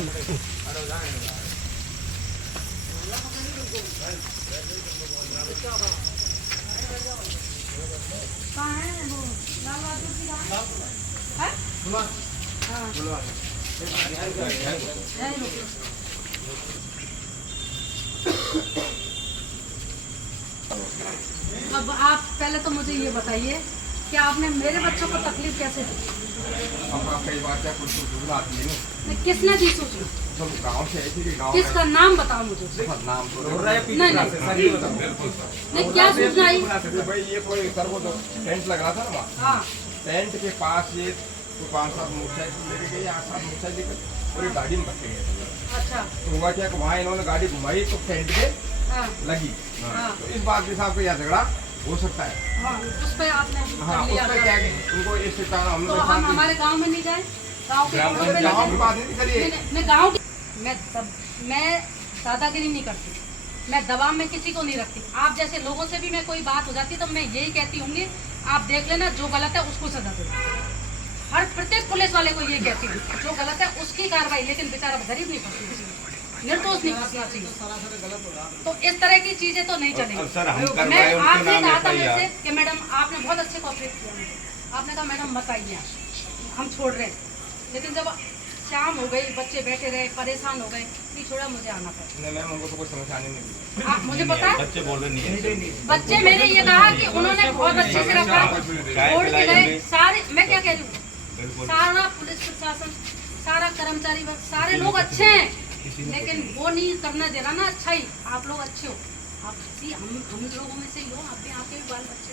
अब आप पहले तो मुझे ये बताइए कि आपने मेरे बच्चों को तकलीफ कैसे दी? किसने दी सूचना? गाँव से आई थी कि गाँव किसका नाम बताओ मुझे। नाम तो नहीं क्या सूचना आई? भाई ये कोई सर वो तो टेंट लग रहा था ना वहाँ, हाँ टेंट के पास ये 5-7 मोटरसाइकिल लेके गई, 8-7 मोटरसाइकिल और एक गाड़ी में रखे गए। अच्छा तो हुआ क्या कि वहाँ इन्होंने गाड़ी घुमाई तो टेंट पे हाँ लगी। हाँ तो इस बात के हिसाब से यह झगड़ा हो सकता है। हाँ उस पे आपने हाँ कर लिया उसमें क्या है उनको इस कारण तो हमने हम हमारे गांव में नहीं जाए? गांव के गाँव की बात नहीं करिए। मैं गांव की मैं दादागिरी नहीं करती, मैं दबाव में किसी को नहीं रखती। आप जैसे लोगों से भी मैं कोई बात हो जाती तो मैं यही कहती होंगी, आप देख लेना जो गलत है उसको सजा दो। हर प्रत्येक पुलिस वाले को ये कहती हूँ, जो गलत है उसकी कार्रवाई, लेकिन बेचारा गरीब नहीं फंसना चाहिए, निर्दोष नहीं फंसना चाहिए। तो इस तरह की चीजें तो नहीं चलेगी। मैं आपने कहा था मुझसे कि मैडम आपने बहुत अच्छे कोऑपरेट किया, आपने कहा मैडम मत आइए हम छोड़ रहे हैं, लेकिन जब शाम हो गई, बच्चे बैठे रहे, परेशान हो गए, नहीं छोड़ा, मुझे आना पड़ा। नहीं मैम उनको तो कोई समस्या नहीं मिली। आप मुझे पता है बच्चे बोल रहे नहीं है। बच्चे मेरे ये कहा कि उन्होंने बहुत अच्छे से रखा, छोड़ के गए सारे। मैं क्या कह रही हूँ, सारा पुलिस प्रशासन, सारा कर्मचारी वर्ग, सारे लोग अच्छे हैं, लेकिन वो नहीं करना दे रहा ना। अच्छा ही आप लोग अच्छे हो, आप हम लोगों में से ही हो, आप भी, आपके भी बाल बच्चे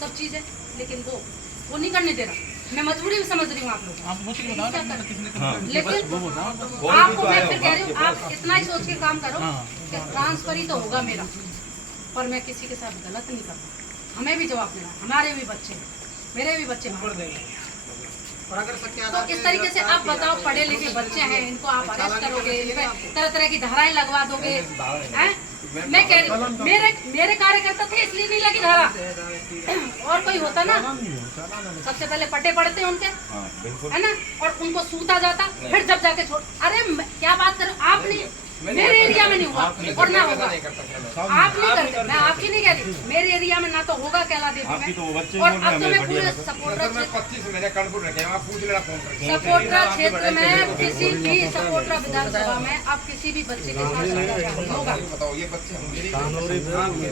सब चीज़ है, लेकिन वो नहीं करने दे रहा। मैं मजबूरी भी समझ रही हूँ आप लोग, लेकिन आपको मैं फिर कह रही हूँ, आप इतना ही सोच के काम करो कि ट्रांसफर ही तो होगा मेरा, पर मैं किसी के साथ गलत नहीं करूँ। हमें भी जवाब देना, हमारे भी बच्चे, मेरे भी बच्चे तो इस तरीके से आप बताओ, पढ़े लिखे बच्चे हैं, इनको आप अरेस्ट करोगे, इन पे तरह तरह की धाराएं लगवा दोगे हैं? मैं कह रही हूँ मेरे कार्यकर्ता थे इसलिए नहीं लगी धारा, और कोई होता ना सबसे पहले पट्टे पड़ते उनके, है ना, और उनको सूता जाता, फिर जब जाके छोड़। अरे क्या बात करो, आप नहीं, मेरे एरिया में नहीं हुआ और ना होगा, आप नहीं करते, मैं आपकी नहीं कह रही, मेरे एरिया में ना तो होगा कैला देवी में, और अब तो मैं पूरे सपोर्टर क्षेत्र में किसी भी सपोर्टर विधानसभा में आप किसी भी बच्चे के साथ होगा,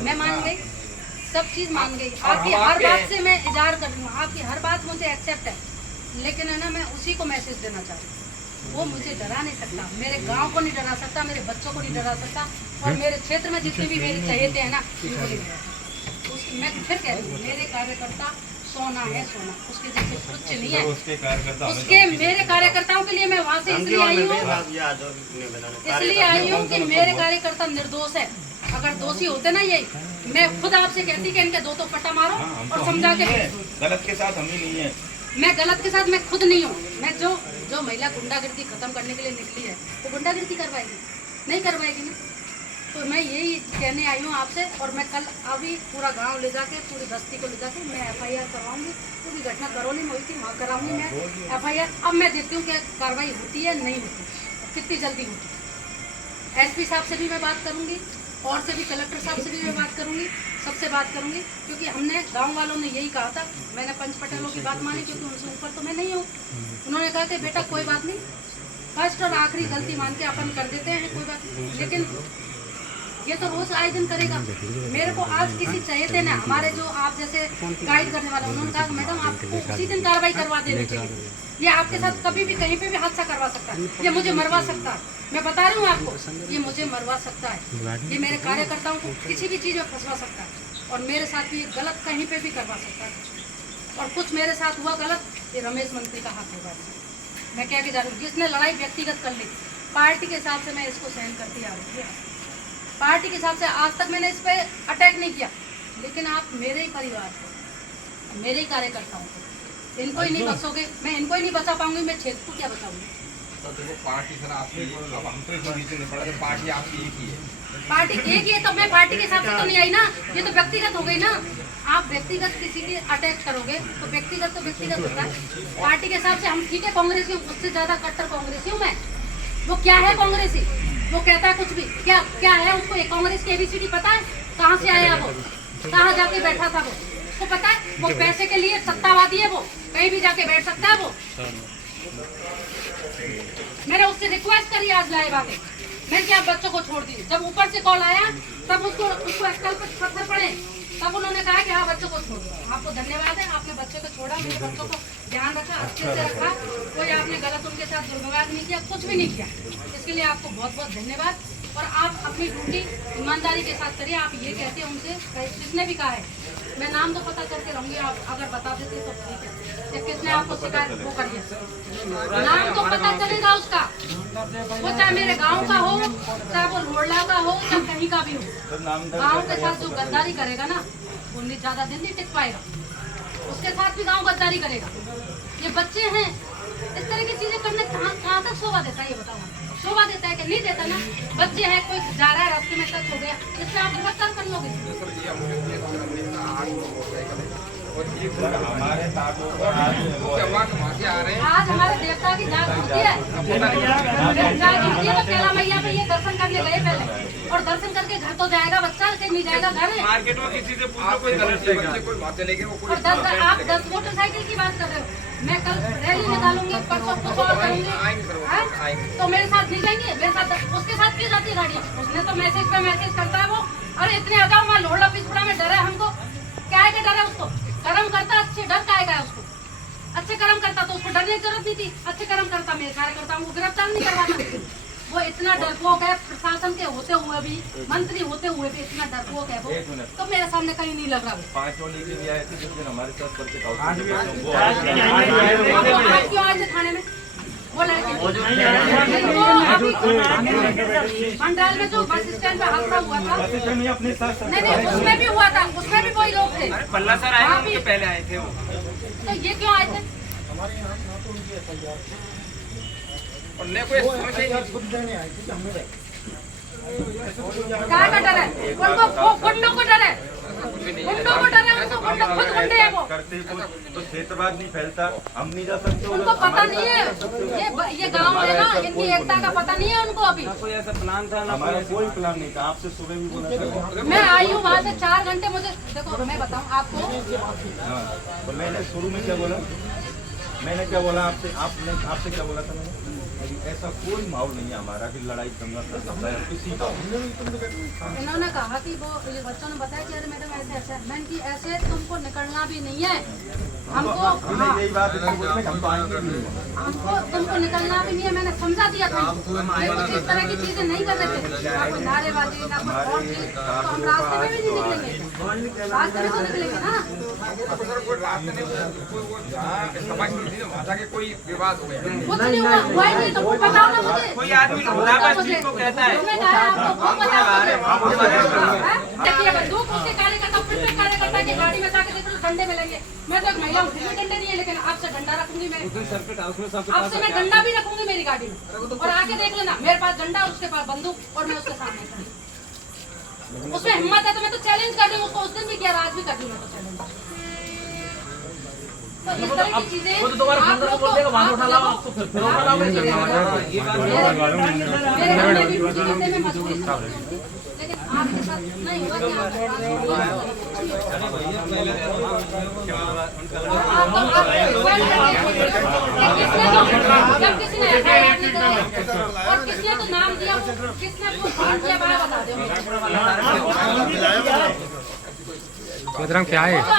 मैं मान गई, सब चीज मान गई, आपकी हर बात से मैं इजहार कर रही हूँ, आपकी हर बात मुझे एक्सेप्ट है, लेकिन है ना मैं उसी को मैसेज देना चाहती हूँ, वो मुझे डरा नहीं सकता, मेरे गांव को नहीं डरा सकता, मेरे बच्चों को नहीं डरा सकता, और मेरे क्षेत्र में जितने भी मेरे चहेते हैं ना उनको नहीं डरा सकता। मैं फिर कह रही हूँ, मेरे कार्यकर्ता सोना है, सोना, उसके जैसे कुछ नहीं है, उसके मेरे कार्यकर्ताओं के लिए मैं वहाँ से इसलिए आई हूँ कि मेरे कार्यकर्ता निर्दोष है। अगर दोषी होते ना यही, मैं खुद आपसे कहती कि इनके 2 पट्टा मारो और समझा के, गलत के साथ हम ही नहीं है, मैं गलत के साथ मैं खुद नहीं हूँ। मैं जो महिला गुंडागर्दी खत्म करने के लिए निकली है वो गुंडागर्दी करवाएगी, नहीं करवाएगी ना। तो मैं यही कहने आई हूँ आपसे, और मैं कल अभी पूरा गांव ले जाके, पूरी बस्ती को ले जाके मैं FIR करवाऊंगी, पूरी घटना करौली में हुई थी वहाँ कराऊंगी मैं FIR। अब मैं देखती हूँ कि कार्रवाई होती है नहीं होती, कितनी जल्दी होती है। SP साहब से भी मैं बात करूँगी, और से भी कलेक्टर साहब से भी मैं बात करूँगी, सबसे बात करूँगी, क्योंकि हमने गांव वालों ने यही कहा था। मैंने पंच पटेलों की बात मानी, क्योंकि उनसे ऊपर तो मैं नहीं हूँ। उन्होंने कहा कि बेटा कोई बात नहीं, फर्स्ट और आखिरी गलती मान के अपन कर देते हैं, कोई बात नहीं, लेकिन ये तो रोज आए दिन करेगा। मेरे को आज किसी चाहिए थे ना, हमारे जो आप जैसे गाइड करने वाले, उन्होंने कहा मैडम आपको उसी दिन कार्रवाई करवा देनी चाहिए, ये आपके साथ कभी भी कहीं पे भी हादसा करवा सकता है, ये मुझे मरवा सकता है, मैं बता रही हूँ आपको, ये मुझे मरवा सकता है, ये मेरे कार्यकर्ताओं को किसी भी चीज़ में फंसवा सकता है, और मेरे साथ भी गलत कहीं पे भी करवा सकता है, और कुछ मेरे साथ हुआ गलत, ये रमेश मंत्री का हाथ होगा। मैं क्या जा रही हूँ, जिसने लड़ाई व्यक्तिगत कर ली, पार्टी के हिसाब से मैं इसको सहन करती आ रही हूँ, पार्टी के हिसाब से आज तक मैंने इस पर अटैक नहीं किया, लेकिन आप मेरे ही परिवार को, मेरे ही कार्यकर्ताओं को, इनको ही नहीं बचोगे, मैं इनको ही नहीं बचा पाऊंगी, मैं क्षेत्र को क्या बचाऊंगी। तो देखो पार्टी सर आपकी, अब हम तो इस बीच में पड़ा, पार्टी आपकी एक ही है, पार्टी एक ही है, तो मैं पार्टी के हिसाब से तो नहीं आई ना, ये तो व्यक्तिगत हो गई ना। आप व्यक्तिगत किसी की अटैक करोगे तो व्यक्तिगत होता है, पार्टी के हिसाब से हम ठीक है कांग्रेसी हूँ, उससे ज्यादा कट्टर कांग्रेसी हूँ मैं, वो क्या है कांग्रेसी? वो कहता है कुछ भी, क्या क्या है उसको? एक कांग्रेस की ABCD पता है? कहाँ से आया वो? कहाँ जाके बैठा था वो? उसको पता है? वो पैसे के लिए सत्तावादी है, वो कहीं भी जाके बैठ सकता है वो। मैंने उससे रिक्वेस्ट करी आज लाइव आके, मैंने क्या बच्चों को छोड़ दी। जब ऊपर से कॉल आया तब उसको अक्कल पर पत्थर पड़े, तब उन्होंने कहा कि हाँ बच्चों को छोड़ दो। आपको धन्यवाद है, आपने बच्चों को छोड़ा, मेरे बच्चों को ध्यान रखा, अच्छे से रखा, कोई आपने गलत उनके साथ दुर्व्यवहार नहीं किया, कुछ भी नहीं किया। इसके लिए आपको बहुत बहुत धन्यवाद। और आप अपनी ड्यूटी ईमानदारी के साथ करिए। आप ये कहते हैं उनसे, किसने भी कहा है, मैं नाम तो पता करके रहूंगी, आप अगर बता देते तो ठीक है, या किसने आपको शिकायत वो करिए, नाम तो पता चलेगा उसका। वो चाहे मेरे गांव का हो, चाहे वो लोड़ला का हो, चाहे कहीं का भी हो। गांव के साथ जो गद्दारी करेगा ना, वो ज्यादा दिन नहीं टिक पाएगा, उसके साथ भी गांव गद्दारी करेगा। ये बच्चे हैं, इस तरह की चीजें करने कहाँ तक शोभा देता है? ये बताओ, शोभा देता है कि नहीं देता ना? बच्चे हैं, कोई जा रहा है रास्ते में टच हो गया, इससे आप गिरफ्तार कर लोगे। आज हमारे देवता की जाग होती है, तो कैला मैया पे ये दर्शन करने गए पहले, और दर्शन करके घर तो जाएगा बच्चा, कि नहीं जाएगा घर? मार्केट में किसी से पूछो कोई गलत बच्चे कोई बात चलेगी वो कोई। और आप 10 मोटरसाइकिल की बात कर रहे हो, मैं कल रैली निकालूंगी, परसों कुछ और करूंगी, तो मेरे साथ नहीं जाएंगे? मेरे साथ उसके साथ क्यों जाती है गाड़ी? उसने तो मैसेज पे मैसेज करता है वो, अरे इतने आ जाओ, मैं लोहड़ा पिछड़ा में डर है हमको, क्या है डर है उसको? कर्म करता अच्छे, डर का है उसको? अच्छे कर्म करता तो उसको डरने की जरूरत नहीं थी। अच्छे कर्म करता, मेरे कार्यकर्ताओं को गिरफ्तार नहीं करवाता। वो इतना डरपोक है, प्रशासन के होते हुए भी, मंत्री होते हुए भी इतना डरपोक है वो, तो मेरे सामने कहीं नहीं लग रहा वो। 5 और लेके भी आए थे जिस दिन हमारे साथ करके आज क्यों आए थे थाने में? वो लड़के मंडल में जो बस स्टैंड पे हादसा हुआ था, अपने साथ नहीं उसमें भी हुआ था, उसमें भी वही लोग थे। पल्ला सर आए थे, उनके पहले आए थे वो। तो ये क्यों आए थे? क्या का डर है उनको? गुंडों को डर है, गुंडों को डर है उनको, गुंडे खुद गुंडे हैं वो। करते तो क्षेत्रवाद नहीं फैलता, हम नहीं जा सकते। उनको पता नहीं है ये गांव है ना, इनकी एकता का पता नहीं है उनको अभी। कोई ऐसा प्लान था? हमारा कोई प्लान नहीं था, आपसे सुबह भी बोला था। मैं आई हूँ वहाँ से 4 घंटे, मुझे देखो मैं बताऊँ आपको, मैंने शुरू में क्या बोला, मैंने क्या बोला आपसे, आपसे क्या बोला था मैंने? ऐसा कोई माहौल नहीं है हमारा कि लड़ाई दंगा कर सकता है किसी का। इन्होंने कहा कि वो ये बच्चों ने बताया कि अरे मैडम ऐसे ऐसे, मैंने कि ऐसे तुमको निकलना भी नहीं है हमको, यही बात हमको तुमको निकलना भी नहीं है। मैंने समझा दिया था, कुछ इस तरह की चीजें नहीं कर रहे थे, ना कोई नारेबाजी ना कोई और चीज, तो हम रास्ते में भी नहीं निकलेंगे, रास्ते में तो निकलेंगे ना। कोई विवाद हो गया, कुछ नहीं हुआ, हुआ ही नहीं, तो बताओ ना मुझे। कोई आदमी मुलाकात चीज को कहता है, उसने कहा आपको वो बताओ, देखिए बंदूक उसके कार्यकर्ता, फिर से कार्यकर्ता की गाड़ी में जाके देखो डंडे मिलेंगे। मैं तो एक महिला हूँ, डंडे नहीं है, लेकिन आपसे डंडा रखूंगी मैं, आपसे मैं डंडा भी रखूंगी मेरी गाड़ी में, और आके देख लेना मेरे पास डंडा, उसके पास बंदूक, और मैं उसके सामने खड़ी। उसमें हिम्मत है तो मैं तो चैलेंज कर रही हूँ उसको, उस दिन भी किया, आज भी कर रही हूँ मैं तो चैलेंज। तो इस तरह की चीजें आप लोग को मेरे घर में भी ड्यूटी करने में मजबूरी समझती हूँ, लेकिन आपके साथ नहीं होगा कि जब किसी ने FIR नहीं कराई और किसने तो नाम दिया, किसने फोन किया बता दो। बदराम क्या है? तो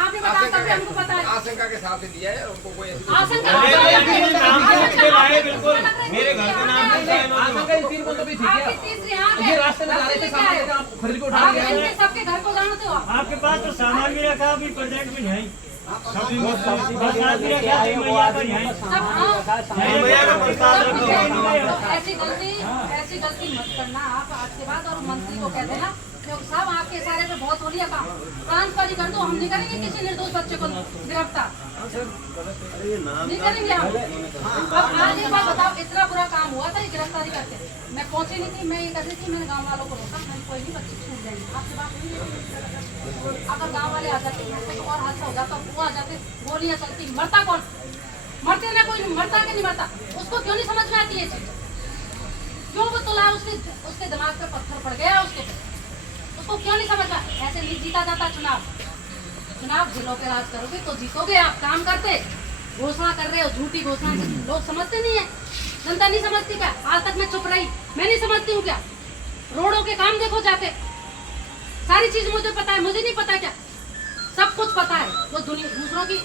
आपने बताया तभी हमको पता है। आशंका के साथ दिया है उनको, कोई आशंका मेरे घर का नाम आशंका इस तीन को तो भी ठीक है, ये रास्ते में जा रहे थे, सामने से आप खरीद को उठा के आए हैं। सबके घर को जानते हो आपके पास तो सामान भी रखा, अभी प्रेजेंट भी नहीं, प्रसाद भी रखा, मैया का नहीं, मैया का प्रसाद रखो। ऐसी गलती मत करना आप आज के बाद, और मंत्री को कह देना क्योंकि साहब आपके इशारे पे बहुत हो लिया काम, ट्रांसफर कर दो, हम नहीं करेंगे किसी निर्दोष बच्चे को गिरफ्तार, नहीं करेंगे हम। अब आज एक बात बताओ, इतना बुरा काम हुआ था ये गिरफ्तारी करके, मैं पहुंची नहीं थी, मैं ये कह रही थी, मैंने गाँव वालों को रोका, मैंने कोई नहीं बच्चे छूट जाएंगे, आपसे बात नहीं। अगर गाँव वाले आ जाते तो और हादसा हो जाता, वो आ जाते, गोलियां चलती, मरता कौन? मरते ना कोई, मरता कि नहीं मरता, उसको क्यों नहीं समझ में आती ये चीज? क्यों वो तुला उसके दिमाग पे पत्थर पड़ गया उसको क्यों नहीं समझ में? ऐसे नहीं जीता जाता चुनाव दिलों पे राज करोगे तो जीतोगे। आप काम करते घोषणा कर रहे हो, झूठी घोषणा लोग समझते नहीं है, जनता नहीं समझती क्या? आज तक मैं चुप रही, मैं नहीं समझती हूँ क्या? रोडों के काम देखो जाके, सारी चीज मुझे पता है, मुझे नहीं पता क्या? सब कुछ पता है। वो दूसरों की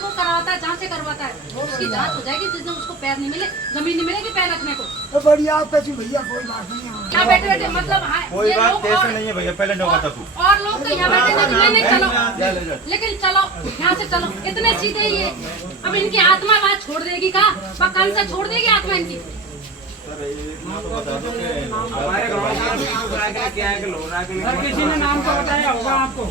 वो करवाता है, जांच करवाता है, उसकी जांच हो जाएगी जिस दिन उसको पैर नहीं मिले, जमीन नहीं मिलेगी पैर रखने को। तो बढ़िया आपका जी भैया, कोई बात नहीं है। क्या बैठे बैठे मतलब कोई ये बात लोग कैसे नहीं है भैया, पहले न बता तू। और लोग तो यहाँ बैठे नहीं चलो, लेकिन चलो यहाँ से चलो, इतने सीधे ये। अब इनकी आत्मा बात छोड़ देगी का? कल से छोड़ देगी आत्मा इनकी। हमारे गाँव में क्या है कि लोग सर किसी ने नाम तो बताया होगा आपको।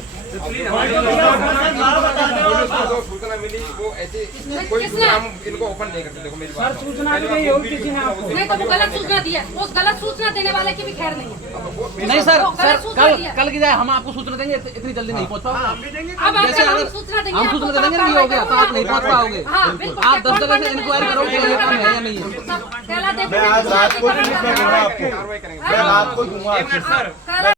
सूचना मिली वो ऐसे कोई नाम इनको ओपन नहीं करते। देखो मेरी सर बात सूचना भी नहीं होगी किसी ने आपको। नहीं तो वो गलत सूचना दिया, उस गलत सूचना देने वाले की भी खैर नहीं है। नहीं सर, वो गलत सूचना दिया। कल की जाए हम आपको सूचना देंगे, इतनी जल्दी नहीं पहुंच पाओगे। अब जैसे अगर हम अगर सूचना देंगे, हम सूचना देंगे नहीं होगा तो आप नहीं पहुंच पाओगे। हाँ, बिल्कुल। आप 10 जगह से इंक्वायरी करोगे ये काम है या नहीं है। पहला देखो मैं आज रात को भी निकलूंगा आपको, कार्रवाई करेंगे। मैं रात को दूंगा आपको। सर